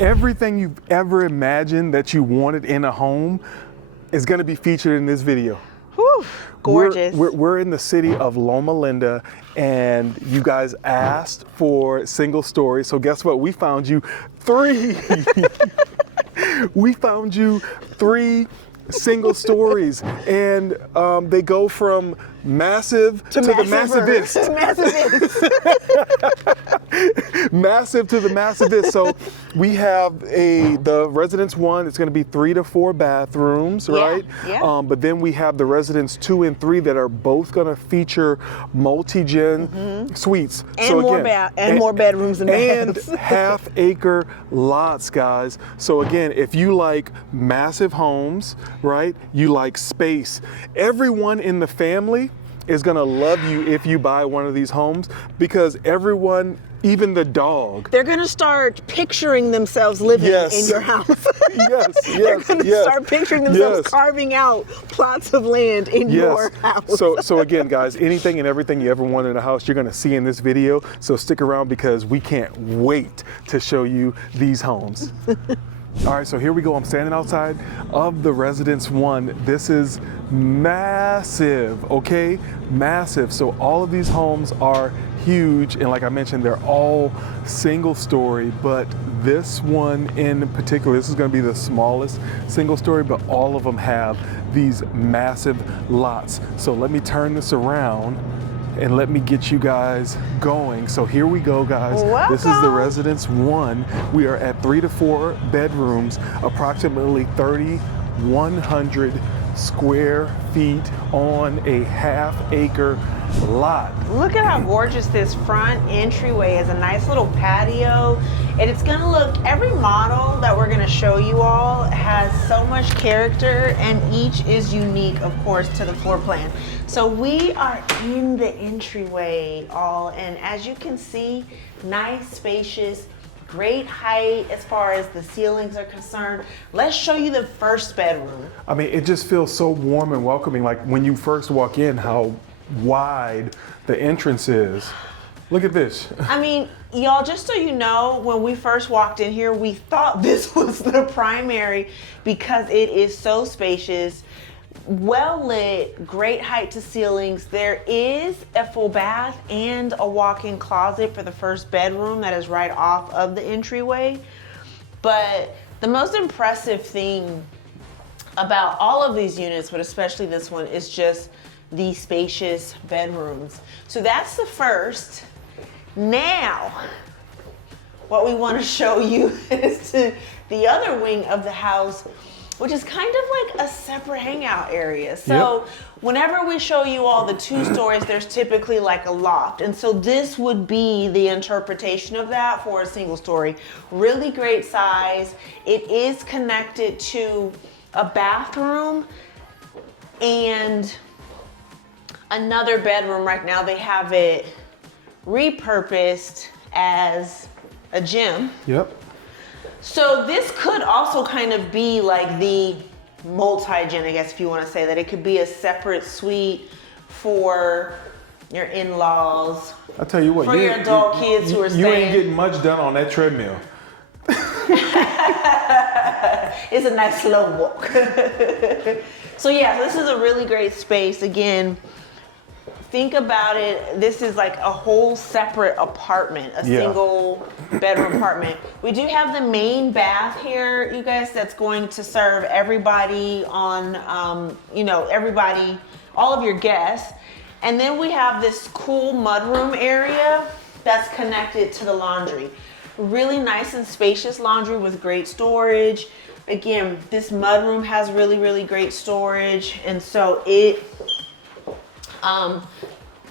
Everything you've ever imagined that you wanted in a home is going to be featured in this video. Whew, gorgeous. We're in the city of Loma Linda, and you guys asked for single stories. So guess what? We found you three. We found you three single stories, and they go from massive to the massivest. Massive to the massivest. So we have the residence 1. It's going to be 3 to 4 bathrooms, right? Yeah. But then we have the residence 2 and 3 that are both going to feature multi-gen suites. And so more again, more bedrooms and baths. And half-acre lots, guys. So again, if you like massive homes, right? You like space. Everyone in the family is gonna love you if you buy one of these homes, because everyone, even the dog, they're gonna start picturing themselves living in your house. They're gonna start picturing themselves carving out plots of land in your house. So again, guys, anything and everything you ever wanted in a house, you're gonna see in this video. So stick around, because we can't wait to show you these homes. All right, so here we go. I'm standing outside of the Residence 1. This is massive, okay? Massive. So all of these homes are huge, and like I mentioned, they're all single story, but this one in particular, this is gonna be the smallest single story, but all of them have these massive lots. So let me turn this around and let me get you guys going. So here we go, guys. Welcome. This is the Residence 1. We are at 3 to 4 bedrooms, approximately 3,100 square feet on a half-acre lot. Look at how gorgeous this front entryway is. A nice little patio. And it's gonna look, every model that we're gonna show you all has so much character, and each is unique, of course, to the floor plan. So we are in the entryway, and as you can see, nice, spacious, great height as far as the ceilings are concerned. Let's show you the first bedroom. I mean, it just feels so warm and welcoming. Like when you first walk in, how wide the entrance is. Look at this. I mean, y'all, just so you know, when we first walked in here, we thought this was the primary, because it is so spacious, well lit, great height to ceilings. There is a full bath and a walk-in closet for the first bedroom that is right off of the entryway. But the most impressive thing about all of these units, but especially this one, is just the spacious bedrooms. So that's the first. Now, what we want to show you is the other wing of the house, which is kind of like a separate hangout area. So whenever we show you all the 2 stories, there's typically like a loft. And so this would be the interpretation of that for a single story. Really great size. It is connected to a bathroom and another bedroom. Right now they have it repurposed as a gym. Yep. So this could also kind of be like the multi-gen, I guess, if you want to say that. It could be a separate suite for your in-laws. I tell you what, for your adult kids who are staying. You ain't getting much done on that treadmill. It's a nice slow walk. So yeah, this is a really great space. Again, think about it, this is like a whole separate apartment, a single bedroom apartment. We do have the main bath here, you guys, that's going to serve everybody on, you know, everybody, all of your guests. And then we have this cool mudroom area that's connected to the laundry. Really nice and spacious laundry with great storage. Again, this mudroom has really, really great storage. And so it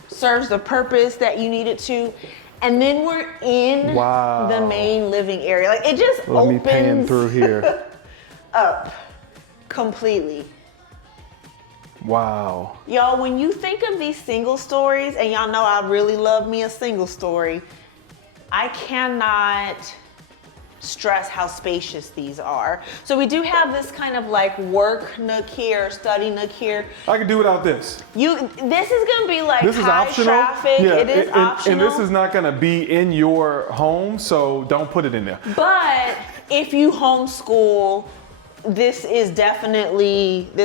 serves the purpose that you need it to. And then we're in the main living area. Like, it just Let opens me pan through here. up completely. Wow. Y'all, when you think of these single stories, and y'all know I really love me a single story, I cannot stress how spacious these are. So we do have this kind of like work nook here, study nook here. I can do without this. This is gonna be like This is high optional. traffic. Yeah, it is optional. And this is not gonna be in your home, so don't put it in there. But if you homeschool, this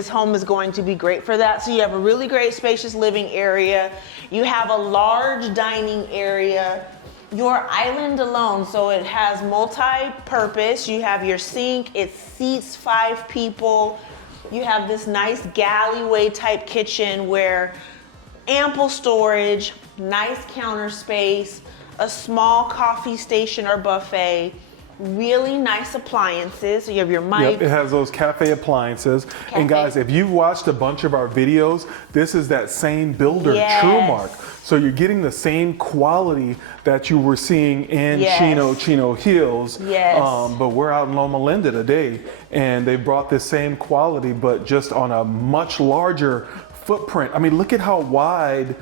home is going to be great for that. So you have a really great spacious living area. You have a large dining area. Your island alone, so it has multi-purpose. You have your sink, it seats 5 people. You have this nice galleyway type kitchen where ample storage, nice counter space, a small coffee station or buffet, really nice appliances. So you have your mic. Yep, it has those cafe appliances. Cafe. And guys, if you've watched a bunch of our videos, this is that same builder, Yes. TrueMark. So you're getting the same quality that you were seeing in Yes. Chino Hills. Yes. But we're out in Loma Linda today, and they brought this same quality, but just on a much larger footprint. I mean, look at how wide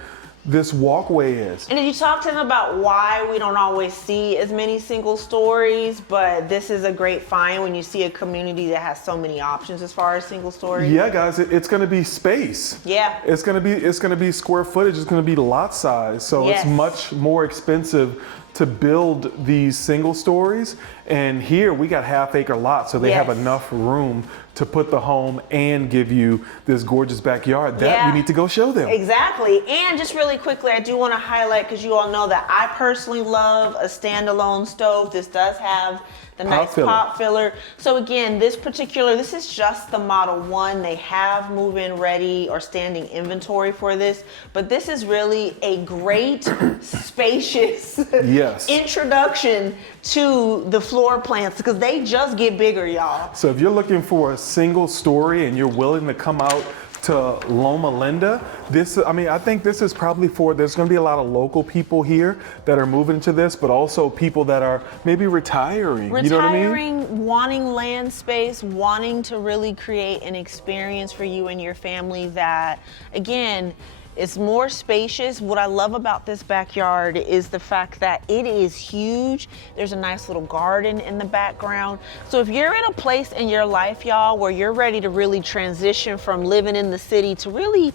this walkway is. And did you talk to them about why we don't always see as many single stories, but this is a great find when you see a community that has so many options as far as single stories? Yeah, guys, it's going to be space. Yeah. It's going to be square footage. It's going to be lot size. So Yes. it's much more expensive to build these single stories. And here we got half-acre lots, so they have Yes. enough room to put the home and give you this gorgeous backyard that Yeah. we need to go show them. Exactly. And just really quickly, I do want to highlight, because you all know that I personally love a standalone stove. This does have the nice pop filler. So again, this is just the Model 1. They have move-in ready or standing inventory for this, but this is really a great, spacious Yes. introduction to the floor plans, because they just get bigger, y'all. So if you're looking for a single story and you're willing to come out to Loma Linda, I think this is probably there's going to be a lot of local people here that are moving to this, but also people that are maybe retiring. You know what I mean? Retiring, wanting land space, wanting to really create an experience for you and your family that, again, it's more spacious. What I love about this backyard is the fact that it is huge. There's a nice little garden in the background. So if you're in a place in your life, y'all, where you're ready to really transition from living in the city to really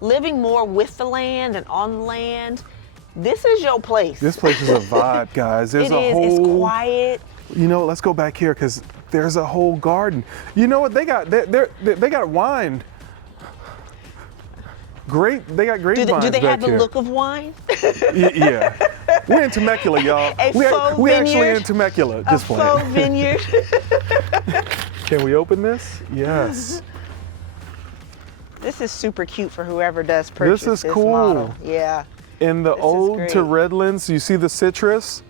living more with the land and on the land, this is your place. This place is a vibe, guys. There's it's quiet. You know, let's go back here because there's a whole garden. You know what they got? They got wine. They got grapevines back here. Do they have the look of wine? Yeah. We're in Temecula, y'all. We're actually in Temecula. Just playing. A faux vineyard. Can we open this? Yes. This is super cute for whoever does purchase this this cool. model. Yeah. In the ode to Redlands, you see the citrus?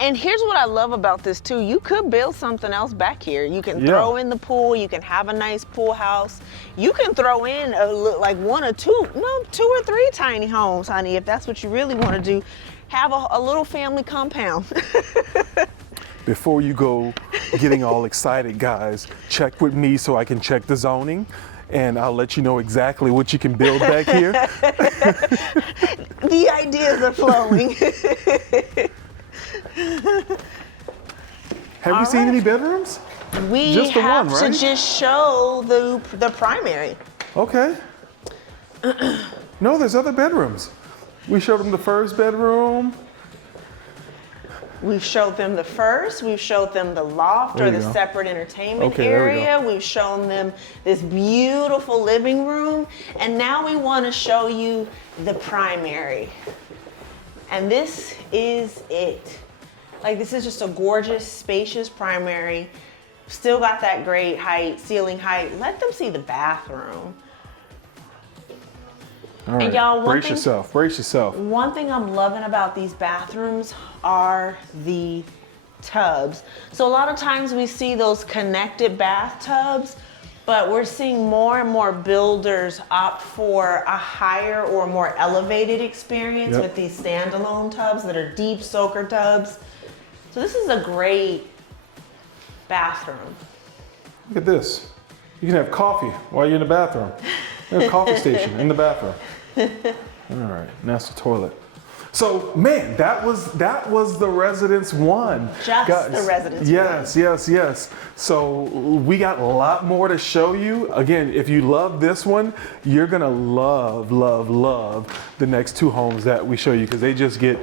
And here's what I love about this too. You could build something else back here. You can throw in the pool. You can have a nice pool house. You can throw in like 1 or 2 or 3 tiny homes, honey, if that's what you really want to do. Have a little family compound. Before you go getting all excited, guys, check with me so I can check the zoning, and I'll let you know exactly what you can build back here. The ideas are flowing. Have you seen any bedrooms? We just the have one, right? to just show the primary. Okay. No, there's other bedrooms. We showed them the first bedroom. We've showed them the first, we've showed them the loft or the separate entertainment area. We've shown them this beautiful living room. And now we want to show you the primary. And this is it. Like, this is just a gorgeous, spacious primary. Still got that great height, ceiling height. Let them see the bathroom. All right, and y'all, brace yourself. One thing I'm loving about these bathrooms are the tubs. So a lot of times we see those connected bathtubs, but we're seeing more and more builders opt for a higher or more elevated experience with these standalone tubs that are deep soaker tubs. So this is a great bathroom. Look at this. You can have coffee while you're in the bathroom. There's a coffee station in the bathroom. All right, and that's the toilet. So, man, that was the Residence 1. Just the Residence 1. Yes. So we got a lot more to show you. Again, if you love this one, you're gonna love the next 2 homes that we show you, because they just get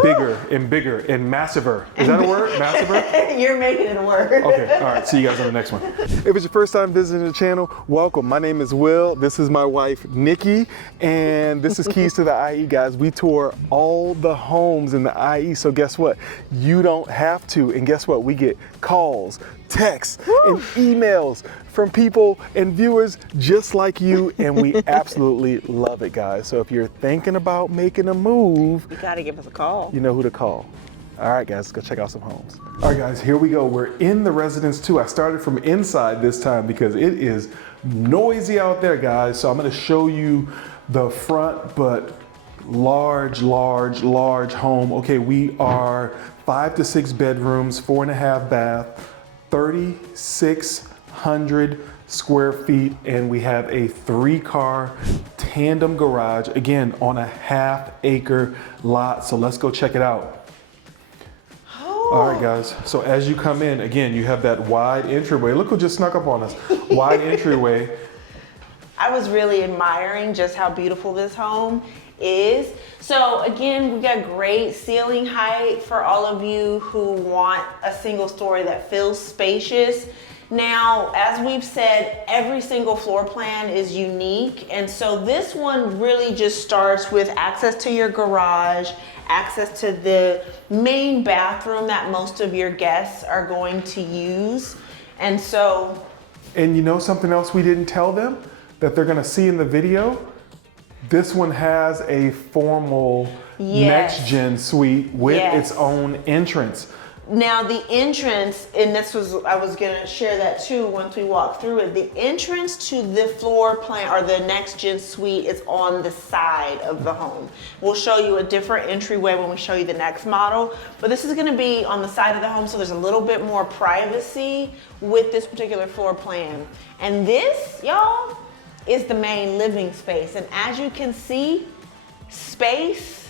bigger and bigger and massiver. Is that a word? Massiver? You're making it a word. Okay, all right, see you guys on the next one. If it's your first time visiting the channel, welcome. My name is Will. This is my wife, Nikki, and this is Keys to the IE, guys. We tour all the homes in the IE, so guess what? You don't have to, and guess what? We get calls, texts, and emails from people and viewers just like you, and we absolutely love it, guys. So if you're thinking about making a move, You gotta give us a call. you know who to call. All right, guys, let's go check out some homes. All right, guys, here we go. We're in the residence too. I started from inside this time because it is noisy out there, guys. So I'm gonna show you the front, but large home. Okay, we are 5 to 6 bedrooms, 4.5 bath, 3,600 square feet, and we have a 3-car tandem garage, again, on a ½ acre lot. So let's go check it out. All right, guys, so as you come in, again, you have that wide entryway. Look who just snuck up on us. Wide entryway. I was really admiring just how beautiful this home is. So again, we got great ceiling height for all of you who want a single story that feels spacious. Now, as we've said, every single floor plan is unique. And so this one really just starts with access to your garage, access to the main bathroom that most of your guests are going to use. And so... And you know something else we didn't tell them that they're gonna see in the video? This one has a formal next-gen suite with its own entrance. Now the entrance, and I was gonna share that too once we walk through it, the entrance to the floor plan or the next gen suite is on the side of the home. We'll show you a different entryway when we show you the next model, but this is gonna be on the side of the home, so there's a little bit more privacy with this particular floor plan. And this, y'all, is the main living space. And as you can see, space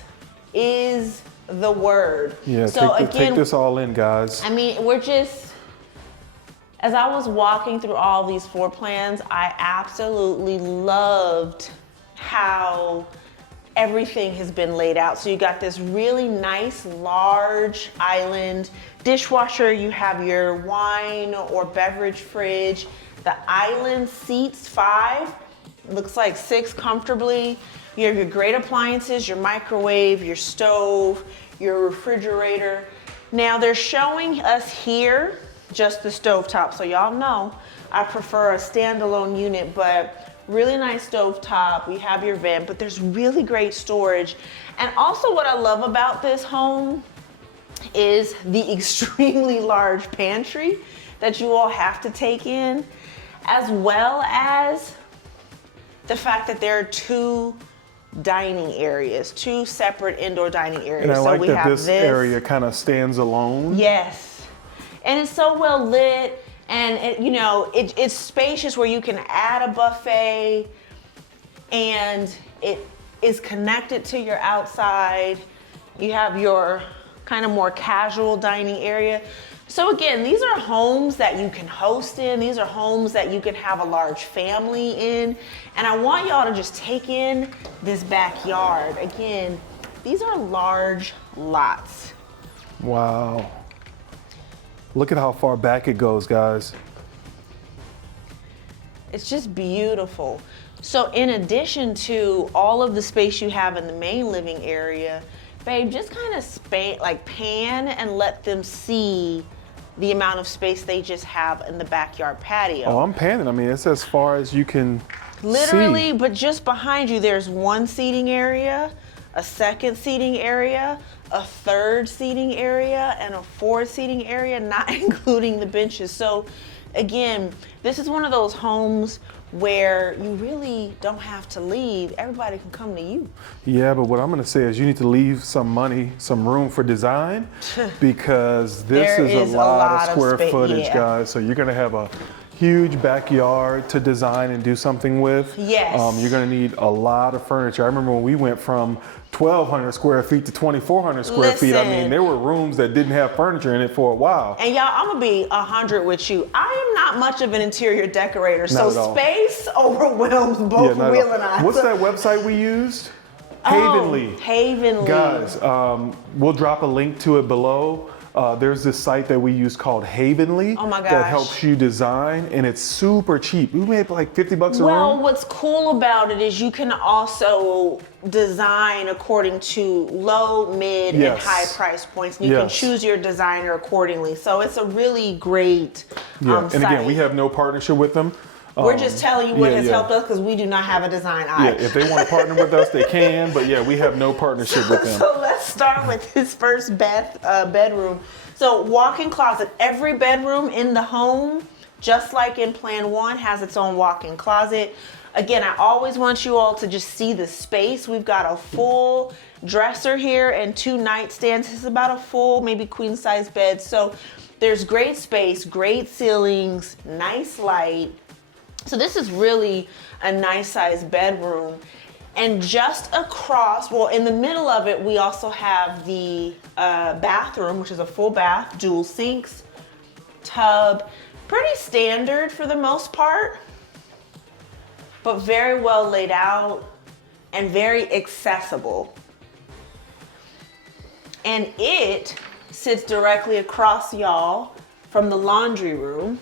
is the word. Yeah, so take this all in, guys. I mean, as I was walking through all these floor plans, I absolutely loved how everything has been laid out. So you got this really nice, large island dishwasher. You have your wine or beverage fridge. The island seats 5, looks like 6 comfortably. You have your great appliances, your microwave, your stove, your refrigerator. Now they're showing us here just the stovetop, so y'all know I prefer a standalone unit, but really nice stovetop. We have your vent, but there's really great storage. And also what I love about this home is the extremely large pantry that you all have to take in, as well as the fact that there are 2 dining areas, 2 separate indoor dining areas. And I like we that have this area kind of stands alone. Yes, and it's so well lit, and it's spacious where you can add a buffet, and it is connected to your outside. You have your kind of more casual dining area. So again, these are homes that you can host in. These are homes that you can have a large family in. And I want y'all to just take in this backyard. Again, these are large lots. Wow. Look at how far back it goes, guys. It's just beautiful. So in addition to all of the space you have in the main living area, babe, just kind of pan and let them see the amount of space they just have in the backyard patio. Oh, I'm panning. I mean, it's as far as you can literally see. But just behind you, there's 1 seating area, a 2nd seating area, a 3rd seating area, and a 4th seating area, not including the benches. So again, this is one of those homes where you really don't have to leave. Everybody can come to you. Yeah, but what I'm gonna say is you need to leave some money, some room for design, because this is a lot of square footage, guys. So you're gonna have a huge backyard to design and do something with. Yes. You're gonna need a lot of furniture. I remember when we went from 1,200 square feet to 2,400 square feet. I mean, there were rooms that didn't have furniture in it for a while. And y'all, I'm gonna be 100 with you. I am not much of an interior decorator, so space overwhelms both Will and I. What's that website we used? Havenly. Havenly. Guys, we'll drop a link to it below. There's this site that we use called Havenly. Oh my gosh. That helps you design, and it's super cheap. We made like $50 a Well, room. what's cool about it is you can also design according to low, mid, and Yes. high price points. And you can Yes. choose your designer accordingly. So it's a really great Yeah, and site. again, we have no partnership with them. We're just telling you what yeah, has yeah. helped us because we do not have a design eye. Yeah, if they want to partner with us, they can. But yeah, we have no partnership with them. So let's start with this first bedroom. So walk-in closet. Every bedroom in the home, just like in Plan 1, has its own walk-in closet. Again, I always want you all to just see the space. We've got a full dresser here and 2 nightstands. This is about a full, maybe queen size bed. So there's great space, great ceilings, nice light. So this is really a nice size bedroom. And just across, well, in the middle of it, we also have the bathroom, which is a full bath, dual sinks, tub. Pretty standard for the most part, but very well laid out and very accessible. And it sits directly across, y'all, from the laundry room.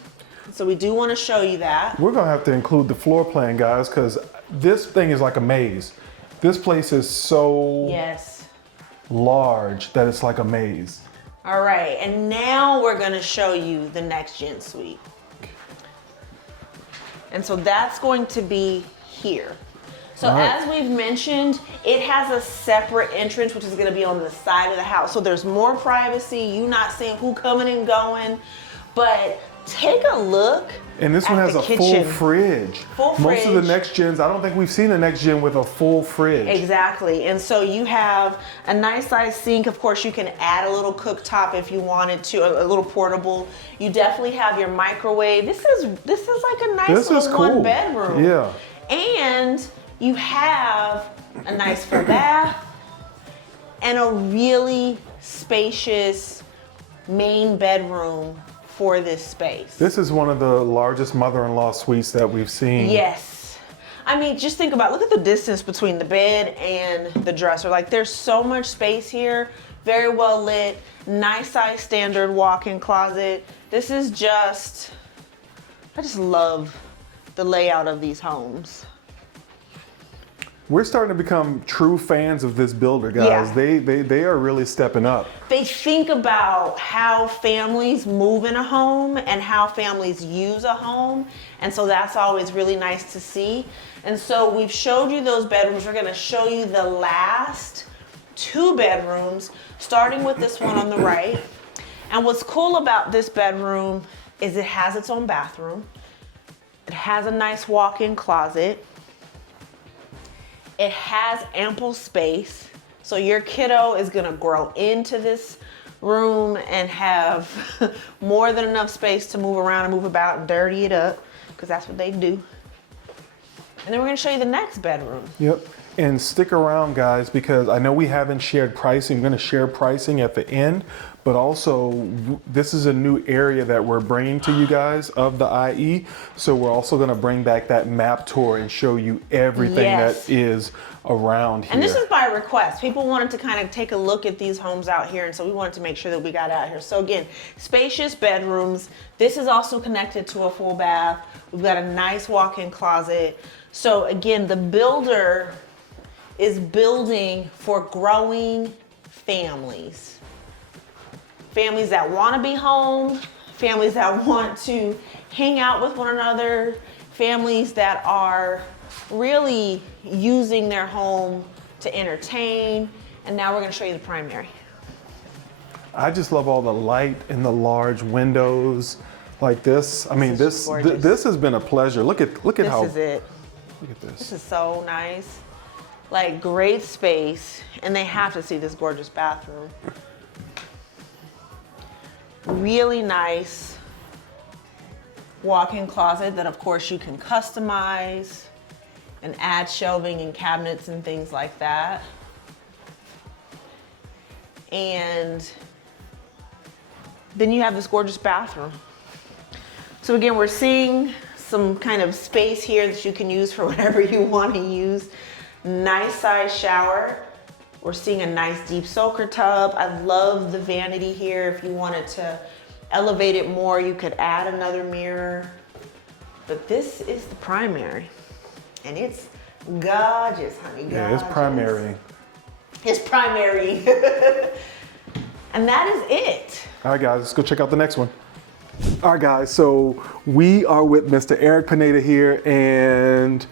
So we do want to show you that. We're gonna have to include the floor plan, guys, because this thing is like a maze. This place is so Yes. large that it's like a maze. All right, and now we're gonna show you the next gen suite. And so that's going to be here. So All right. as we've mentioned, it has a separate entrance, which is gonna be on the side of the house. So there's more privacy, you not seeing who coming and going, but take a look. And this one at has the a kitchen. full fridge. Full Most of the fridge. next gens, I don't think we've seen a next gen with a full fridge. Exactly, and so you have a nice size sink. Of course, you can add a little cooktop if you wanted to, a little portable. You definitely have your microwave. This is like a nice This is little cool. 1 bedroom. Yeah. And you have a nice full bath and a really spacious main bedroom for this space. This is one of the largest mother-in-law suites that we've seen. Yes. I mean, just think about, look at the distance between the bed and the dresser. Like, there's so much space here, very well lit, nice size standard walk-in closet. This is just, I just love the layout of these homes. We're starting to become true fans of this builder, guys. Yeah. They are really stepping up. They think about how families move in a home and how families use a home. And so that's always really nice to see. And so we've showed you those bedrooms. We're gonna show you the last 2 bedrooms, starting with this one on the right. And what's cool about this bedroom is it has its own bathroom. It has a nice walk-in closet. It has ample space. So your kiddo is gonna grow into this room and have more than enough space to move around and move about and dirty it up, because that's what they do. And then we're gonna show you the next bedroom. Yep. And stick around, guys, because I know we haven't shared pricing. We're going to share pricing at the end, but also this is a new area that we're bringing to you guys of the IE. So we're also going to bring back that map tour and show you everything Yes. that is around here. And this is by request. People wanted to kind of take a look at these homes out here, and so we wanted to make sure that we got out here. So again, spacious bedrooms. This is also connected to a full bath. We've got a nice walk-in closet. So again, the builder is building for growing families. Families that want to be home, families that want to hang out with one another, families that are really using their home to entertain. And now we're going to show you the primary. I just love all the light and the large windows like this. I mean, This is gorgeous. this has been a pleasure. Look at how. This is it. Look at This this. is so nice. Like, great space. And they have to see this gorgeous bathroom. Really nice walk-in closet that of course you can customize and add shelving and cabinets and things like that. And then you have this gorgeous bathroom. So again, we're seeing some kind of space here that you can use for whatever you want to use. Nice size shower. We're seeing a nice deep soaker tub. I love the vanity here. If you wanted to elevate it more, you could add another mirror. But this is the primary. And it's gorgeous, honey, gorgeous. Yeah, it's primary. It's primary. And that is it. All right, guys, let's go check out the next one. All right, guys, so we are with Mr. Eric Pineda here, and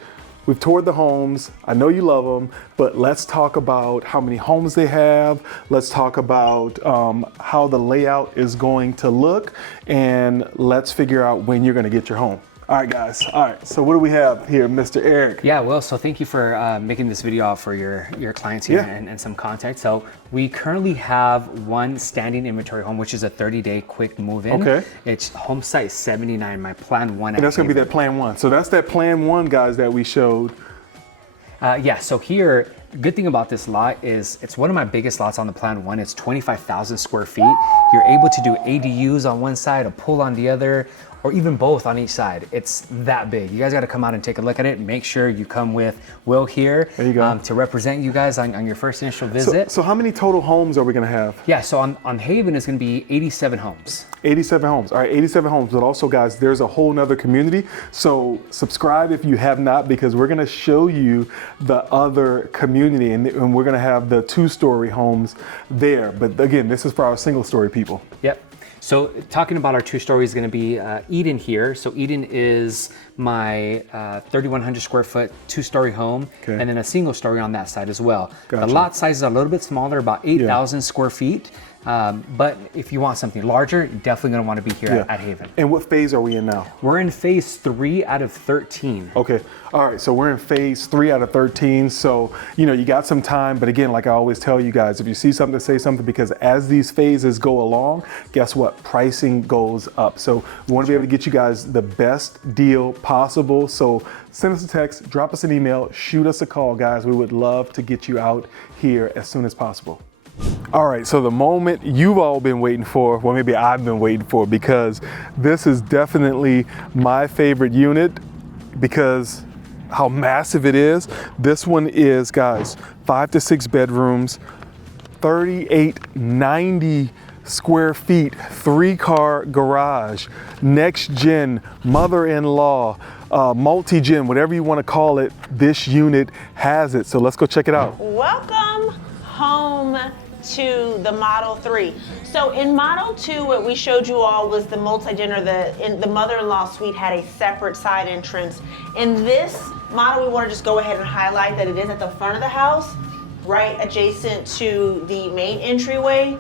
we've toured the homes. I know you love them, but let's talk about how many homes they have. Let's talk about how the layout is going to look, and let's figure out when you're gonna get your home. All right, guys. All right, so what do we have here, Mr. Eric? Yeah, well, so thank you for making this video for your clients here and some context. So we currently have one standing inventory home, which is a 30-day quick move-in. Okay. It's home site 79, my plan one. And that's gonna be that plan one. So that's that plan one, guys, that we showed. Yeah, so here, good thing about this lot is it's one of my biggest lots on the plan one. It's 25,000 square feet. You're able to do ADUs on one side, a pool on the other, or even both on each side. It's that big. You guys got to come out and take a look at it. Make sure you come with Will here There you go. To represent you guys on your first initial visit. So how many total homes are we gonna have? Yeah, so on Haven is going to be 87 homes. 87 homes. All right, 87 homes. But also, guys, there's a whole nother community. So subscribe if you have not, because we're going to show you the other community, and we're going to have the 2-story homes there. But again, this is for our single-story people. Yep. So talking about our 2-story is going to be Eden here. So Eden is my 3,100 square foot 2-story home, Okay. and then a single story on that side as well. Gotcha. The lot size is a little bit smaller, about 8,000 square feet. But if you want something larger, you're definitely going to want to be here at Haven. And what phase are we in now? We're in phase 3 out of 13. Okay. All right. So we're in phase 3 out of 13. So, you got some time. But again, like I always tell you guys, if you see something, say something, because as these phases go along, guess what? Pricing goes up. So we want to be able to get you guys the best deal possible. So send us a text, drop us an email, shoot us a call, guys. We would love to get you out here as soon as possible. All right, so the moment you've all been waiting for, well, maybe I've been waiting for, because this is definitely my favorite unit because how massive it is. This one is, guys, 5 to 6 bedrooms, 3,890 square feet, 3-car garage, next gen, mother-in-law, multi-gen, whatever you want to call it. This unit has it. So let's go check it out. Welcome home to the Model 3. So in Model 2, what we showed you all was the multi-gen, or the mother-in-law suite had a separate side entrance. In this model, we want to just go ahead and highlight that it is at the front of the house, right adjacent to the main entryway.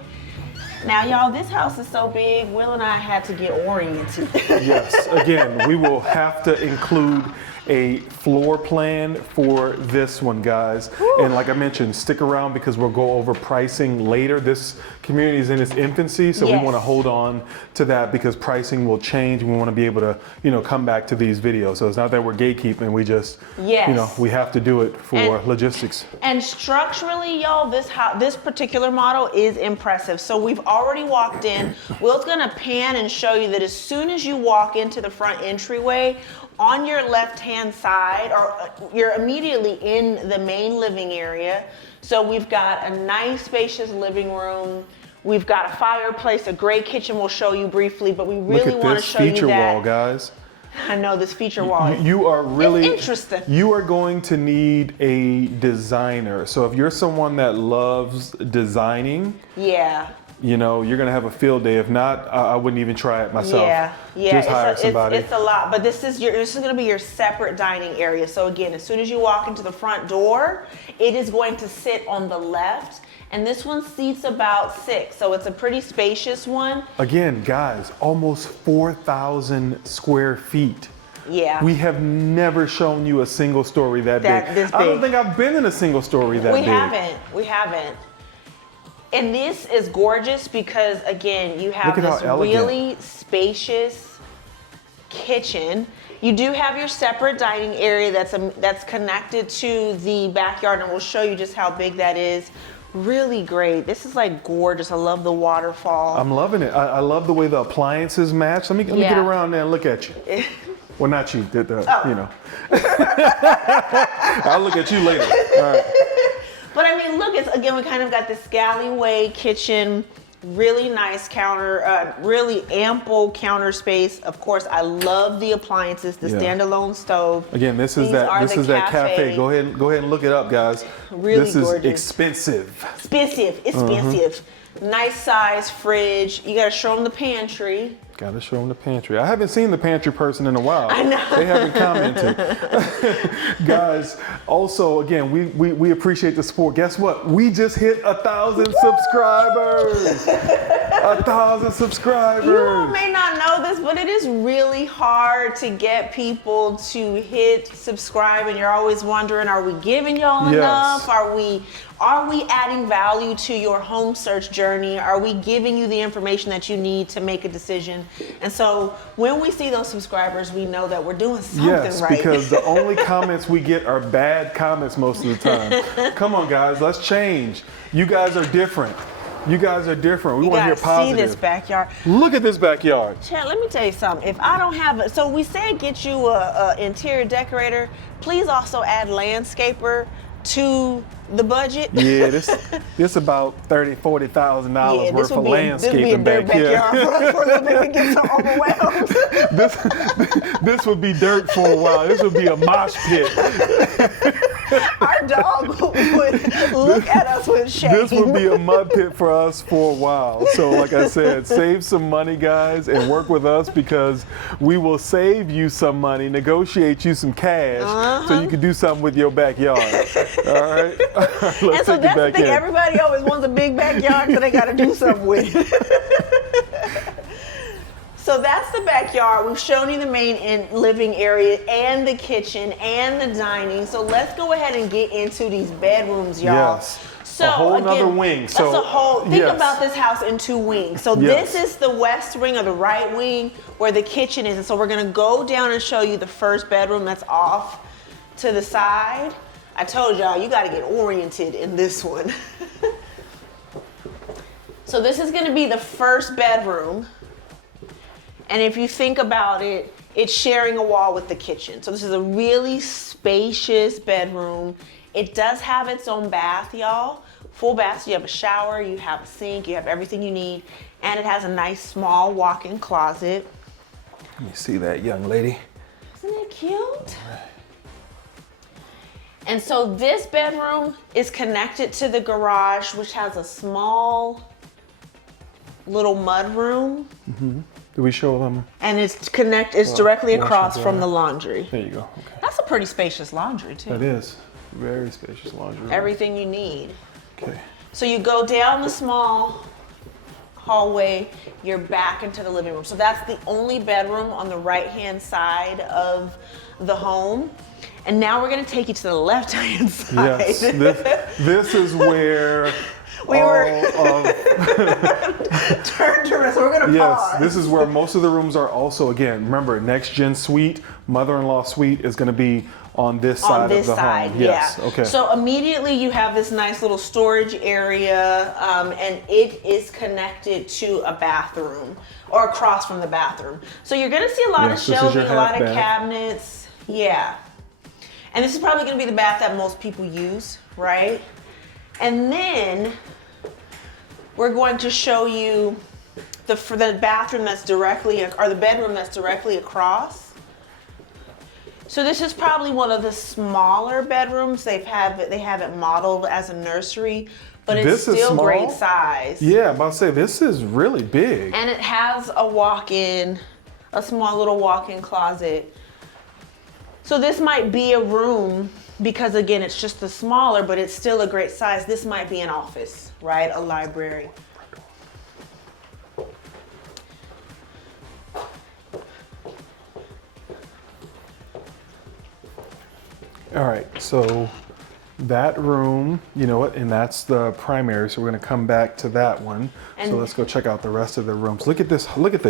Now, y'all, this house is so big, Will and I had to get oriented. Yes, again, we will have to include a floor plan for this one, guys. Whew. And like I mentioned, stick around because we'll go over pricing later. This community is in its infancy, so Yes. we want to hold on to that because pricing will change. We want to be able to, come back to these videos. So it's not that we're gatekeeping, we just, Yes. we have to do it for And- logistics. And structurally, y'all, this particular model is impressive. So we've already walked in. Will's gonna pan and show you that as soon as you walk into the front entryway, on your left-hand side, or you're immediately in the main living area. So we've got a nice spacious living room. We've got a fireplace, a great kitchen we'll show you briefly, but we really Look at want to this show you feature that. wall, guys. I know this feature wall. You are really It's interesting. You are going to need a designer. So if you're someone that loves designing, Yeah. you're gonna have a field day. If not, I wouldn't even try it myself. Yeah. Just hire somebody. It's a lot, but this is going to be your separate dining area. So again, as soon as you walk into the front door, it is going to sit on the left, and this one seats about 6, so it's a pretty spacious one. Again, guys, almost 4,000 square feet. Yeah. We have never shown you a single story that big. This I don't big. think I've been in a single story that We big. haven't. And this is gorgeous because, again, you have Look at this how elegant. really spacious kitchen. You do have your separate dining area that's connected to the backyard, and we'll show you just how big that is. Really great. This is like gorgeous. I love the waterfall. I'm loving it. I love the way the appliances match. Let me get Yeah. around there and look at you. Well, not you. Oh. I'll look at you later. But I mean, look, it's again, we kind of got this alleyway kitchen, really nice counter, really ample counter space. Of course, I love the appliances, the standalone stove. Again, this is that cafe. Go ahead and look it up, guys. Really this is gorgeous. Expensive. Expensive. Nice size fridge. You gotta show them the pantry. Gotta show them the pantry. I haven't seen the pantry person in a while. I know. They haven't commented. Guys, also, again, we appreciate the support. Guess what? We just hit 1,000 subscribers. 1,000 subscribers. You all may not know this, but it is really hard to get people to hit subscribe, and you're always wondering, are we giving y'all enough? Are we adding value to your home search journey? Are we giving you the information that you need to make a decision? And so when we see those subscribers, we know that we're doing something right. Yes, because the only comments we get are bad comments most of the time. Come on, guys, let's change. You guys are different. You guys are different. We want to hear positive. See this backyard. Look at this backyard. Chad, let me tell you something. If I don't have it, so we said get you a interior decorator. Please also add landscaper to the budget. Yeah, this about $30,000-$40,000 worth of landscaping back here. For a little bit, we get some overwhelmed. This would be dirt for a while. This would be a mosh pit. Our dog would look at us with shame. This would be a mud pit for us for a while. So like I said, save some money, guys, and work with us because we will save you some money, negotiate you some cash so you can do something with your backyard. All right? Let's and so that's the thing, in. everybody always wants a big backyard so they got to do something with it. So that's the backyard. We've shown you the main living area and the kitchen and the dining. So let's go ahead and get into these bedrooms, y'all. Yes. So a whole again, nother wing. That's a whole, think about this house in two wings. So Yes. this is the west wing or the right wing where the kitchen is. And so we're gonna go down and show you the first bedroom that's off to the side. I told y'all, you gotta get oriented in this one. So this is gonna be the first bedroom. And if you think about it, it's sharing a wall with the kitchen. So this is a really spacious bedroom. It does have its own bath, y'all. Full bath, so you have a shower, you have a sink, you have everything you need. And it has a nice small walk-in closet. Let me see that, young lady. Isn't it cute? And so this bedroom is connected to the garage, which has a small little mud room. Mm-hmm. Do we show them? And it's directly across from the laundry. There you go. Okay. That's a pretty spacious laundry too. That is. Very spacious laundry room. Everything you need. Okay. So you go down the small hallway, you're back into the living room. So that's the only bedroom on the right-hand side of the home. And now we're gonna take you to the left-hand side. Yes, this is where we were turned to us. We're gonna pause. Yes, this is where most of the rooms are also. Again, remember, next gen suite, mother-in-law suite is gonna be on this side of the home. Yes. Yeah. Okay. So immediately you have this nice little storage area, and it is connected to a bathroom or across from the bathroom. So you're gonna see a lot of shelving, a lot of cabinets. Yeah. And this is probably gonna be the bath that most people use, right? And then we're going to show you the bathroom that's directly, or the bedroom that's directly across. So this is probably one of the smaller bedrooms. They have it modeled as a nursery, but it's still great size. Yeah, I'm about to say, this is really big. And it has a small little walk-in closet. So this might be a room, because again, it's just the smaller, but it's still a great size. This might be an office, right? A library. All right, so that room, you know what, and that's the primary, so we're gonna come back to that one. So let's go check out the rest of the rooms. Look at this,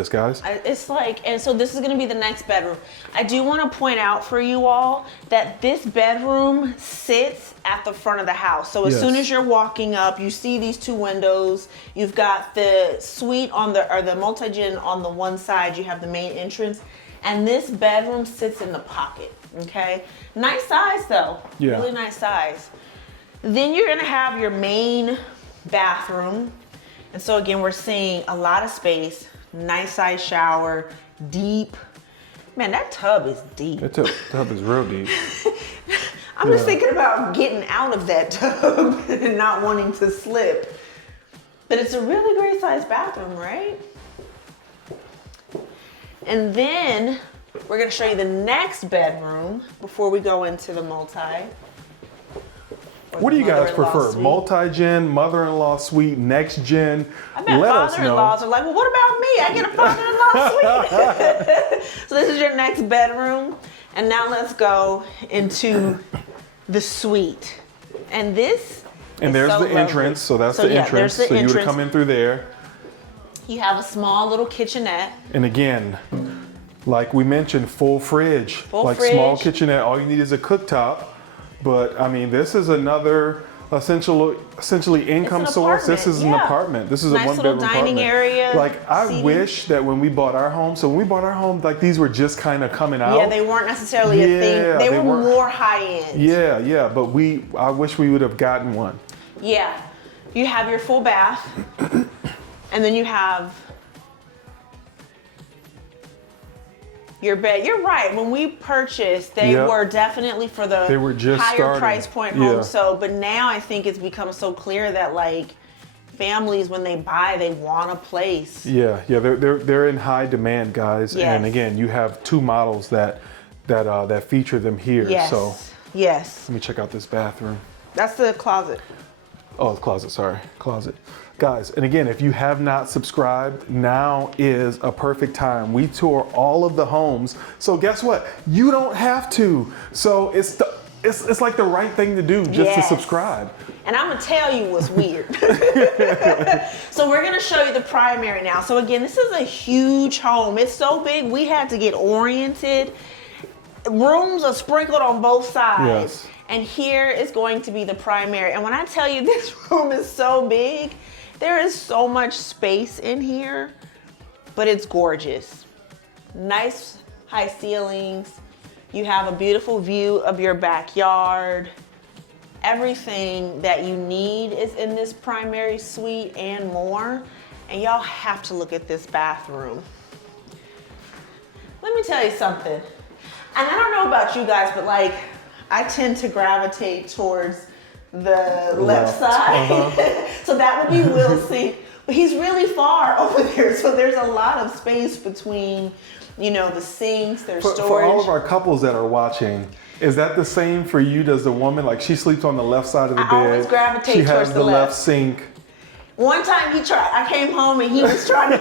guys. It's like, and so this is gonna be the next bedroom. I do wanna point out for you all that this bedroom sits at the front of the house. So as soon as you're walking up, you see these two windows. You've got the suite or the multi-gen on the one side, you have the main entrance, and this bedroom sits in the pocket, okay? Nice size though, really nice size. Then you're gonna have your main bathroom. And so again, we're seeing a lot of space, nice size shower, deep. Man, that tub is deep. That tub is real deep. I'm just thinking about getting out of that tub and not wanting to slip. But it's a really great sized bathroom, right? And then we're gonna show you the next bedroom before we go into the multi. What do you guys Mother-in-law prefer? suite. Multi-gen, mother-in-law suite, next gen? I bet Let us know. father-in-laws are like, well, what about me? I get a father-in-law suite. So this is your next bedroom. And now let's go into the suite. And this And is there's so the lovely. entrance. So that's the yeah, entrance. there's the So you would entrance. come in through there. You have a small little kitchenette. And again, like we mentioned, full fridge. Full like fridge. small kitchenette. All you need is a cooktop. But I mean, this is another essentially income an source. This apartment, is an yeah. apartment. This is Nice a little one-bedroom dining apartment. area, Like I seating. wish that when we bought our home, so when we bought our home, like these were just kind of coming out. Yeah, they weren't necessarily a thing. Yeah, They they were weren't. more high end. Yeah, but I wish we would have gotten one. Yeah. You have your full bath. And then you have your bed. You're right. When we purchased, they Yep. were definitely for the They were just higher starting. price point Yeah. homes. So, but now I think it's become so clear that like families, when they buy, they want a place. Yeah, they're in high demand, guys. Yes. And again, you have two models that feature them here. Yes. So Yes. let me check out this bathroom. That's the closet. Oh, it's closet, sorry. Closet. Guys, and again, if you have not subscribed, now is a perfect time. We tour all of the homes. So guess what? You don't have to. So it's like the right thing to do just to Yes. subscribe. And I'm gonna tell you what's weird. So we're gonna show you the primary now. So again, this is a huge home. It's so big, we had to get oriented. Rooms are sprinkled on both sides. Yes. And here is going to be the primary. And when I tell you this room is so big, there is so much space in here, but it's gorgeous. Nice high ceilings. You have a beautiful view of your backyard. Everything that you need is in this primary suite and more. And y'all have to look at this bathroom. Let me tell you something. And I don't know about you guys, but like, I tend to gravitate towards the left side. So that would be Will's sink. But he's really far over there. So there's a lot of space between, you know, the sinks, there's storage. For all of our couples that are watching, is that the same for you? Does the woman, like she sleeps on the left side of the bed? I always gravitate She has towards the the left left. sink. One time he tried, I came home and he was trying to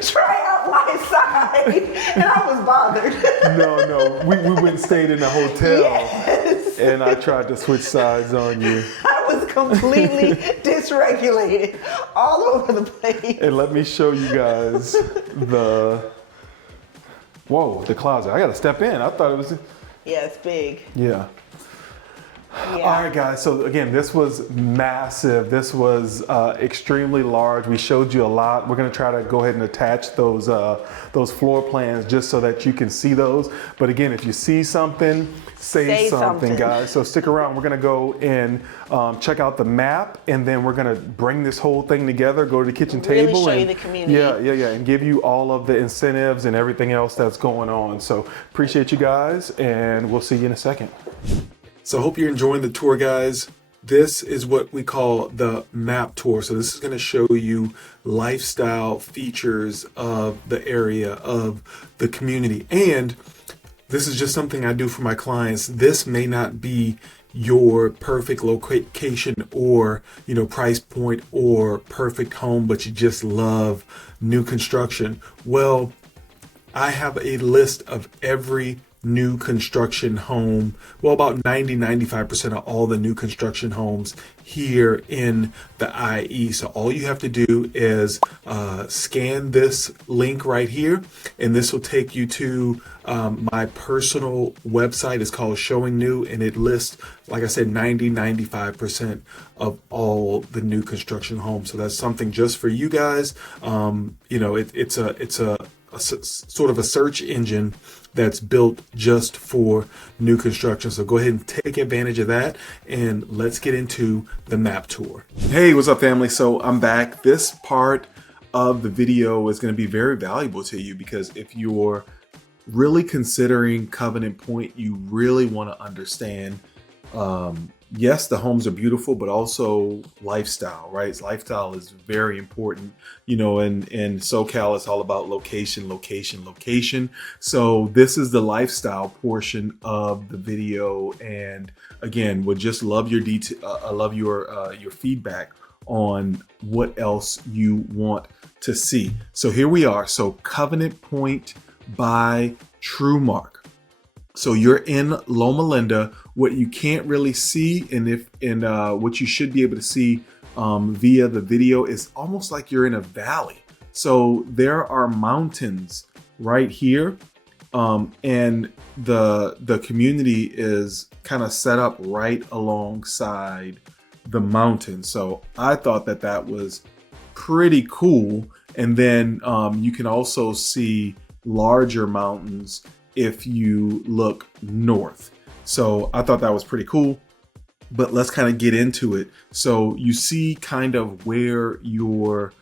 try out my side, and I was bothered. No, we went and stayed in a hotel, Yes. and I tried to switch sides on you. I was completely dysregulated all over the place. And let me show you guys the closet. I gotta step in. I thought it was, Yeah, it's big. yeah. Yeah. All right, guys. So again, this was massive. This was extremely large. We showed you a lot. We're gonna try to go ahead and attach those floor plans just so that you can see those. But again, if you see something, say something, guys. So stick around. We're gonna go and check out the map, and then we're gonna bring this whole thing together. Go to the kitchen Really table show and you the community. yeah, and give you all of the incentives and everything else that's going on. So appreciate you guys, and we'll see you in a second. So I hope you're enjoying the tour, guys. This is what we call the map tour. So this is going to show you lifestyle features of the area, of the community. And this is just something I do for my clients. This may not be your perfect location or, you know, price point or perfect home, but you just love new construction. Well, I have a list of every new construction home, well, about 95% of all the new construction homes here in the IE. So all you have to do is scan this link right here, and this will take you to my personal website. It's called Showing New, and it lists, like I said, 95% of all the new construction homes. So that's something just for you guys. You know, it's a sort of a search engine that's built just for new construction. So go ahead and take advantage of that, and let's get into the map tour. Hey, what's up, family? So I'm back. This part of the video is going to be very valuable to you because if you're really considering Covenant Point, you really want to understand, yes, the homes are beautiful, but also lifestyle, right? Lifestyle is very important. You know, in SoCal, it's all about location, location, location. So this is the lifestyle portion of the video. And again, would just love your I love your feedback on what else you want to see. So here we are. So Covenant Point by TrueMark. So you're in Loma Linda. What you can't really see, and what you should be able to see via the video, is almost like you're in a valley. So there are mountains right here, and the community is kind of set up right alongside the mountain. So I thought that was pretty cool. And then you can also see larger mountains if you look north. So I thought that was pretty cool, but let's kind of get into it. So you see kind of where you're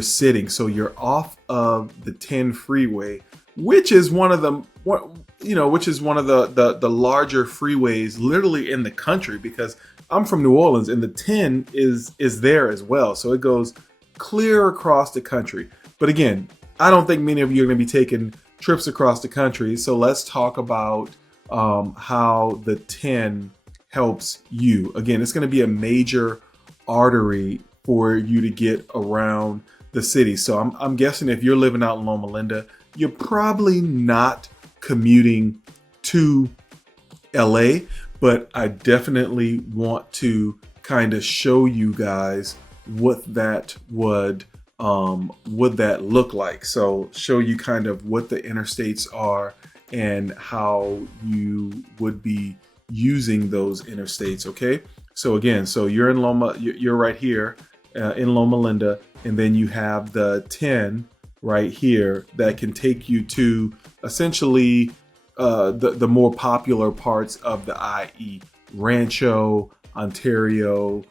sitting. So you're off of the 10 freeway, which is one of the larger freeways literally in the country, because I'm from New Orleans and the 10 is there as well. So it goes clear across the country. But again, I don't think many of you are going to be taking trips across the country. So let's talk about how the 10 helps you. Again, it's going to be a major artery for you to get around the city. So I'm guessing if you're living out in Loma Linda, you're probably not commuting to LA, but I definitely want to kind of show you guys what that would that look like. So show you kind of what the interstates are and how you would be using those interstates. Okay. So again, so you're in Loma, you're right here in Loma Linda, and then you have the 10 right here that can take you to essentially the more popular parts of the IE: Rancho, Ontario,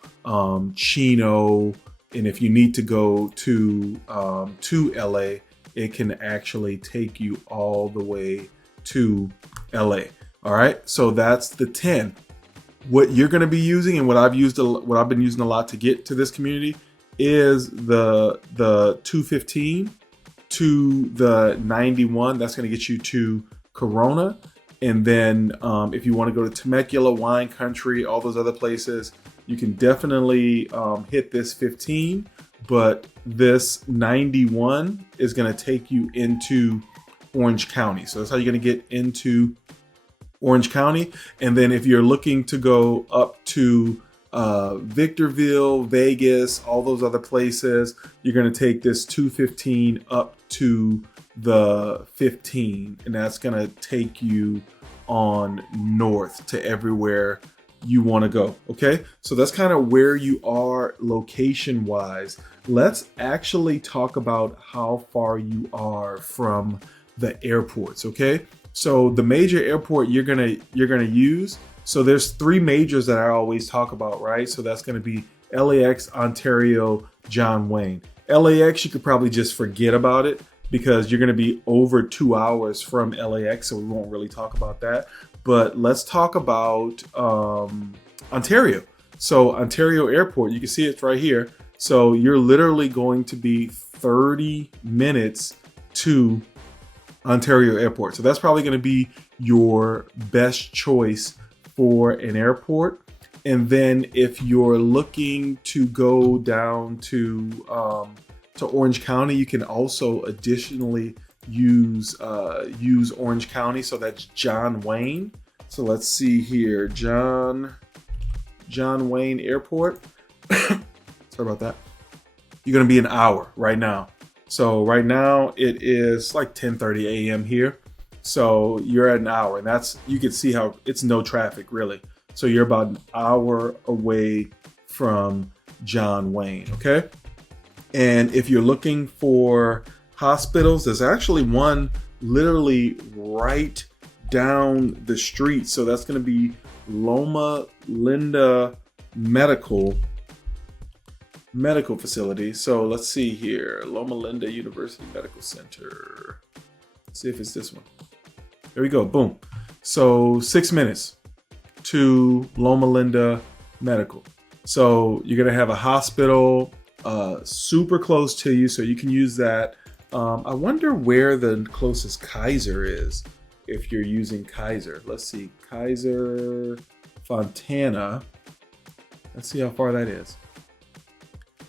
Chino. And if you need to go to LA, it can actually take you all the way to LA. All right, so that's the 10. What you're going to be using, and what I've been using a lot to get to this community, is the 215 to the 91. That's going to get you to Corona. And then if you want to go to Temecula, Wine Country, all those other places, you can definitely hit this 15, but this 91 is going to take you into Orange County. So that's how you're going to get into Orange County. And then if you're looking to go up to Victorville, Vegas, all those other places, you're going to take this 215 up to the 15, and that's going to take you on north to everywhere you want to go. Okay, so that's kind of where you are location wise. Let's actually talk about how far you are from the airports. Okay, so the major airport you're gonna use, so there's three majors that I always talk about, right? So that's going to be LAX, Ontario, John Wayne. LAX, you could probably just forget about it because you're going to be over 2 hours from LAX, so we won't really talk about that. But let's talk about Ontario. So Ontario Airport, you can see it's right here. So you're literally going to be 30 minutes to Ontario Airport. So that's probably going to be your best choice for an airport. And then if you're looking to go down to Orange County, you can also additionally use Orange County. So that's John Wayne. So let's see here, John Wayne Airport. Sorry about that. You're gonna be an hour right now. So right now it is like 10:30 a.m. here. So you're at an hour, and that's, you can see how it's no traffic really. So you're about an hour away from John Wayne. Okay. And if you're looking for hospitals. There's actually one literally right down the street. So that's going to be Loma Linda medical facility. So let's see here. Loma Linda University Medical Center. Let's see if it's this one. There we go. Boom. So 6 minutes to Loma Linda Medical. So you're going to have a hospital super close to you, so you can use that. I wonder where the closest Kaiser is if you're using Kaiser. Let's see. Kaiser Fontana. Let's see how far that is.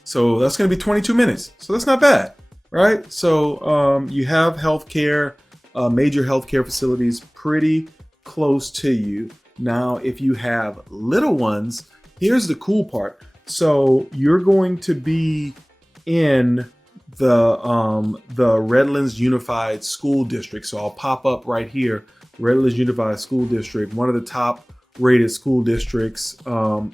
So that's going to be 22 minutes. So that's not bad, right? So you have healthcare, major healthcare facilities pretty close to you. Now, if you have little ones, here's the cool part. So you're going to be in the Redlands Unified School District. So I'll pop up right here, Redlands Unified School District, one of the top rated school districts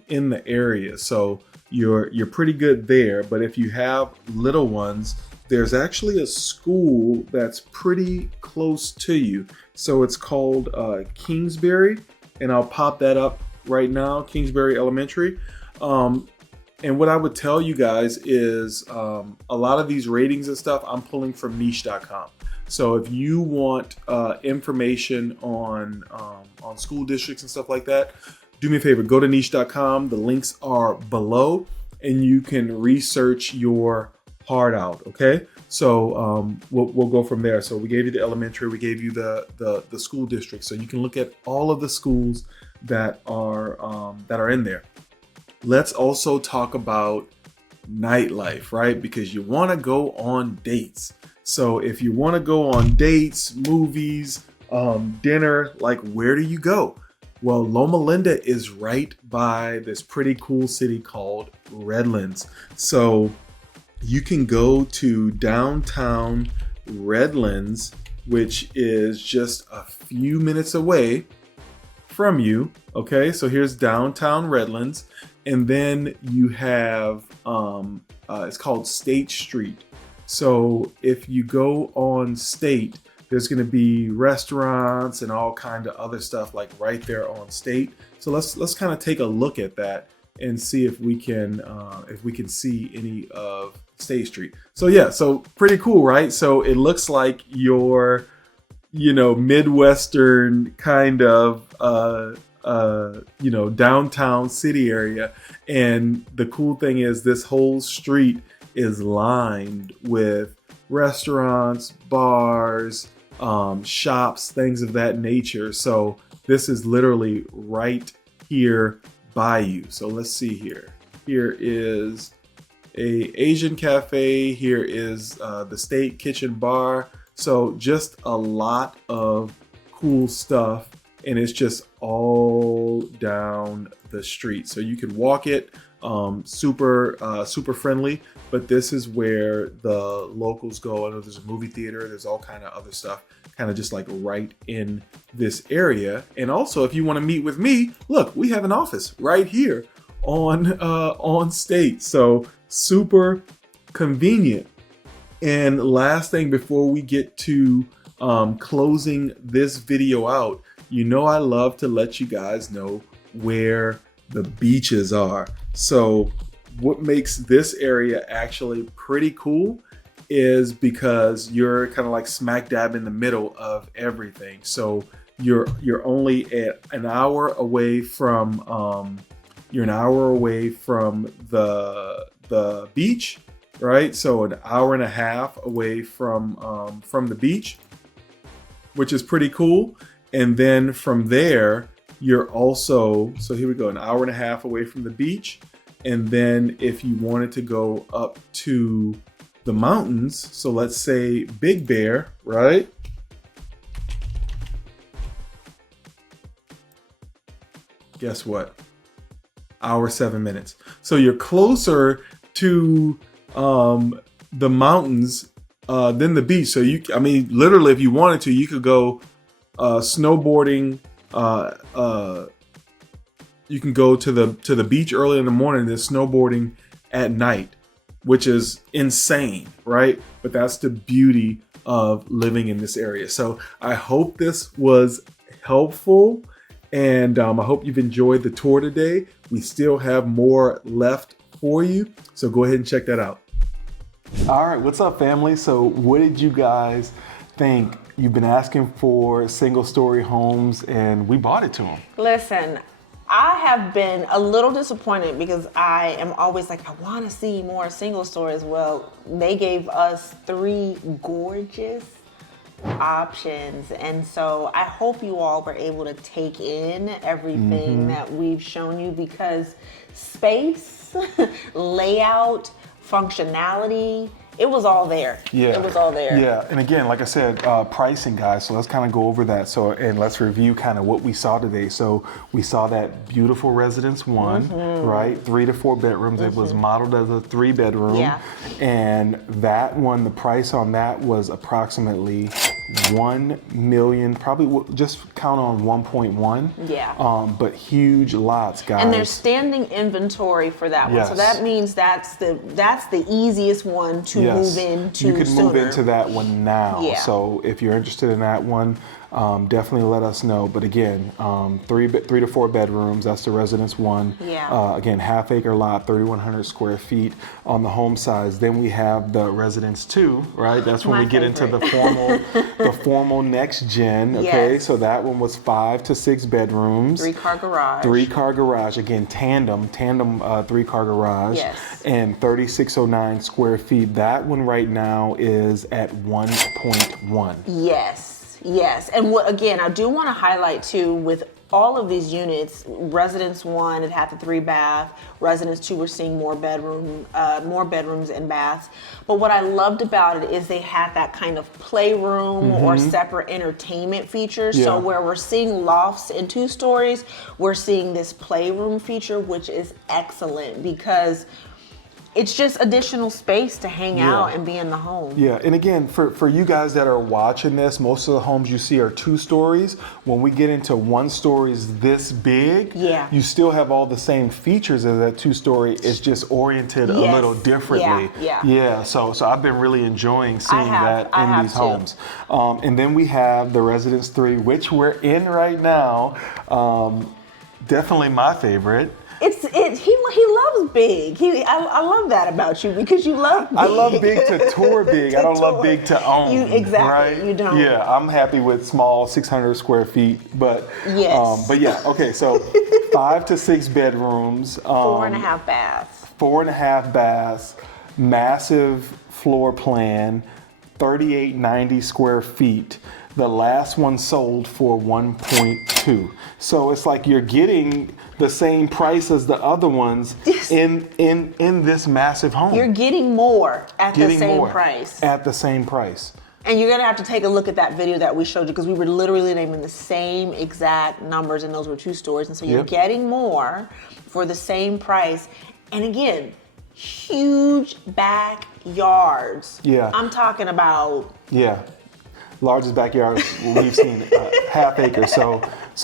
in the area. So you're pretty good there. But if you have little ones, there's actually a school that's pretty close to you. So it's called Kingsbury, and I'll pop that up right now, Kingsbury Elementary. And what I would tell you guys is a lot of these ratings and stuff I'm pulling from niche.com. So if you want information on school districts and stuff like that, do me a favor, go to niche.com. The links are below, and you can research your heart out. Okay, so we'll go from there. So we gave you the elementary, we gave you the school district, so you can look at all of the schools that are in there. Let's also talk about nightlife, right? Because you want to go on dates. So if you want to go on dates, movies, dinner, like where do you go? Well, Loma Linda is right by this pretty cool city called Redlands. So you can go to downtown Redlands, which is just a few minutes away from you. Okay, so here's downtown Redlands. And then you have, it's called State Street. So if you go on State, there's going to be restaurants and all kind of other stuff like right there on State. So let's kind of take a look at that and see if we can see any of State Street. So yeah, so pretty cool, right? So it looks like your, Midwestern kind of downtown city area. And the cool thing is this whole street is lined with restaurants, bars, shops, things of that nature. So this is literally right here by you. So let's see here. Here is a Asian cafe. Here is the State Kitchen Bar. So just a lot of cool stuff. And it's just all down the street. So you can walk it, super friendly, but this is where the locals go. I know there's a movie theater, there's all kind of other stuff, kind of just like right in this area. And also if you want to meet with me, look, we have an office right here on State. So super convenient. And last thing before we get to closing this video out, I love to let you guys know where the beaches are. So what makes this area actually pretty cool is because you're kind of like smack dab in the middle of everything. So you're only at an hour away from the beach, right? So an hour and a half away from the beach, which is pretty cool. And then from there, you're also, so here we go, an hour and a half away from the beach. And then if you wanted to go up to the mountains, so let's say Big Bear, right? Guess what? Hour, 7 minutes. So you're closer to the mountains than the beach. So literally, if you wanted to, you could go snowboarding. You can go to the beach early in the morning, then snowboarding at night. which is insane, right? But that's the beauty of living in this area. So I hope this was helpful, and I hope you've enjoyed the tour today. We still have more left for you, so go ahead and check that out. All right, what's up, family? So what did you guys think? You've been asking for single-story homes, and we bought it to them. Listen, I have been a little disappointed because I am always like, I want to see more single stories. Well, they gave us 3 gorgeous options, and so I hope you all were able to take in everything that we've shown you, because space, layout, functionality, it was all there. Yeah. It was all there. Yeah, and again, like I said, pricing, guys, so let's kind of go over that. So, and let's review kind of what we saw today. So we saw that beautiful Residence 1, right? 3 to 4 bedrooms. It was modeled as a 3-bedroom. Yeah. And that one, the price on that was approximately 1 million, probably just count on 1.1. Yeah. But huge lots, guys. And there's standing inventory for that one. Yes. So that means that's the easiest one to move into. You could move sooner. into that one now. Yeah. So if you're interested in that one, definitely let us know. But again, 3 to 4 bedrooms. That's the Residence 1. Yeah. Again, half-acre lot, 3,100 square feet on the home size. Then we have the Residence 2, right? That's when My we get into the favorite. formal next gen. Okay, Yes. so that one was 5 to 6 bedrooms. 3-car garage. 3-car garage, again, tandem 3-car garage. Yes. And 3,609 square feet. That one right now is at 1.1. Yes. And what, again, I do want to highlight too, with all of these units, Residence 1, it had the 3-bath. Residence 2, we're seeing more bedrooms and baths. But what I loved about it is they had that kind of playroom or separate entertainment features. So Yeah. where we're seeing lofts in 2 stories, we're seeing this playroom feature, which is excellent because it's just additional space to hang out and be in the home. Yeah, and again, for you guys that are watching this, most of the homes you see are 2 stories. When we get into 1 stories this big, you still have all the same features as that 2-story. It's just oriented a little differently. Yeah. So I've been really enjoying seeing that in these homes. And then we have the Residence 3, which we're in right now. Definitely my favorite. He loves big. I love that about you, because you love big. I love big to tour big. I don't love big to own. Exactly. Right? You don't. Yeah, I'm happy with small 600 square feet. But but yeah, okay. So 5 to 6 bedrooms. 4.5 baths. 4.5 baths. Massive floor plan. 3,890 square feet. The last one sold for 1.2. So it's like you're getting the same price as the other ones in this massive home. You're getting more at the same price. At the same price. And you're gonna have to take a look at that video that we showed you, because we were literally naming the same exact numbers, and those were 2 stories. And so you're getting more for the same price. And again, huge backyards. Yeah. I'm talking about. Yeah. Largest backyard we've seen, half-acre. So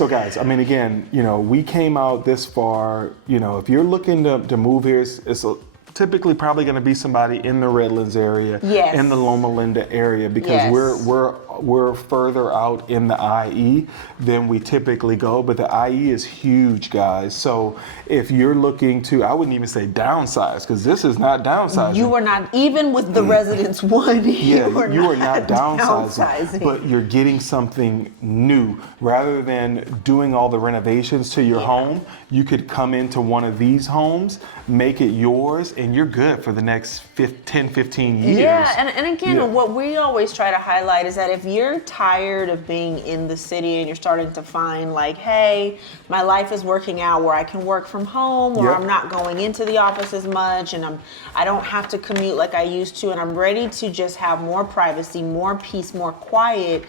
guys, I mean, again, we came out this far. If you're looking to move here, it's typically probably going to be somebody in the Redlands area, in the Loma Linda area, because we're further out in the IE than we typically go. But the IE is huge, guys. So if you're looking to, I wouldn't even say downsize, because this is not downsizing. You are not, even with the Residence 1, you are not downsizing. But you're getting something new. Rather than doing all the renovations to your home, you could come into one of these homes, make it yours, and you're good for the next 10, 15 years. Yeah, and again, what we always try to highlight is that if you're tired of being in the city and you're starting to find like, hey, my life is working out where I can work from home, or I'm not going into the office as much, and I don't have to commute like I used to, and I'm ready to just have more privacy, more peace, more quiet.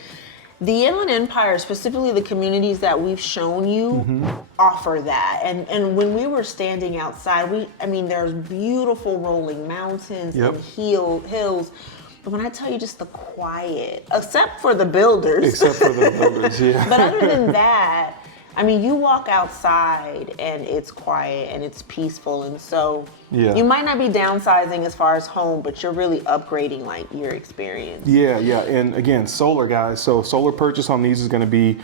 The Inland Empire, specifically the communities that we've shown you, offer that. And when we were standing outside, there's beautiful rolling mountains and hills. But when I tell you just the quiet, except for the builders. Except for the builders, But other than that, I mean, you walk outside and it's quiet and it's peaceful, and so Yeah. you might not be downsizing as far as home, but you're really upgrading like your experience. Yeah, and again, solar guys. So solar purchase on these is going to be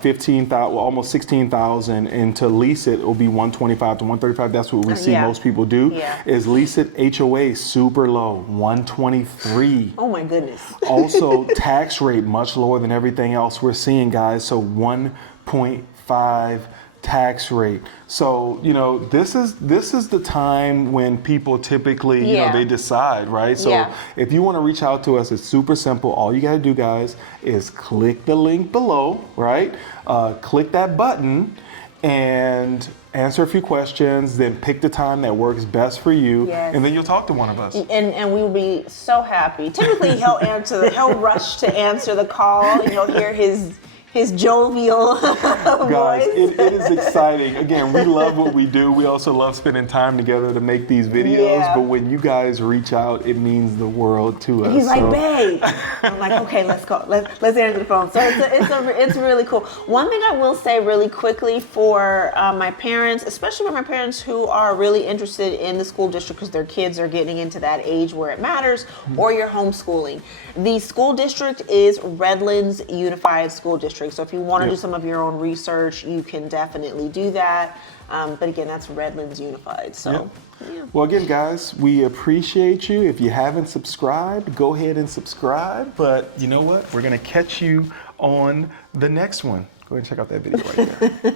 15,000, well, almost 16,000, and to lease it will be 125 to 135. That's what we see Yeah. most people do. Yeah. Is lease it HOA super low, 123. Oh my goodness. Also, tax rate much lower than everything else we're seeing, guys. So 1.5 tax rate. So, you know, this is the time when people typically, you know, they decide, right? So if you want to reach out to us, it's super simple. All you got to do, guys, is click the link below, right? Click that button and answer a few questions, then pick the time that works best for you, and then you'll talk to one of us. And we will be so happy. Typically, he'll rush to answer the call, and you'll hear his jovial Guys, voice. it is exciting. Again, we love what we do. We also love spending time together to make these videos. But when you guys reach out, it means the world to us. He's like, babe. I'm like, okay, let's go. Let's answer the phone. So it's really cool. One thing I will say really quickly for my parents, especially for my parents who are really interested in the school district because their kids are getting into that age where it matters, or you're homeschooling. The school district is Redlands Unified School District. So if you want to do some of your own research, you can definitely do that. But again, that's Redlands Unified. So, Well, again, guys, we appreciate you. If you haven't subscribed, go ahead and subscribe. But you know what? We're going to catch you on the next one. Go ahead and check out that video right there.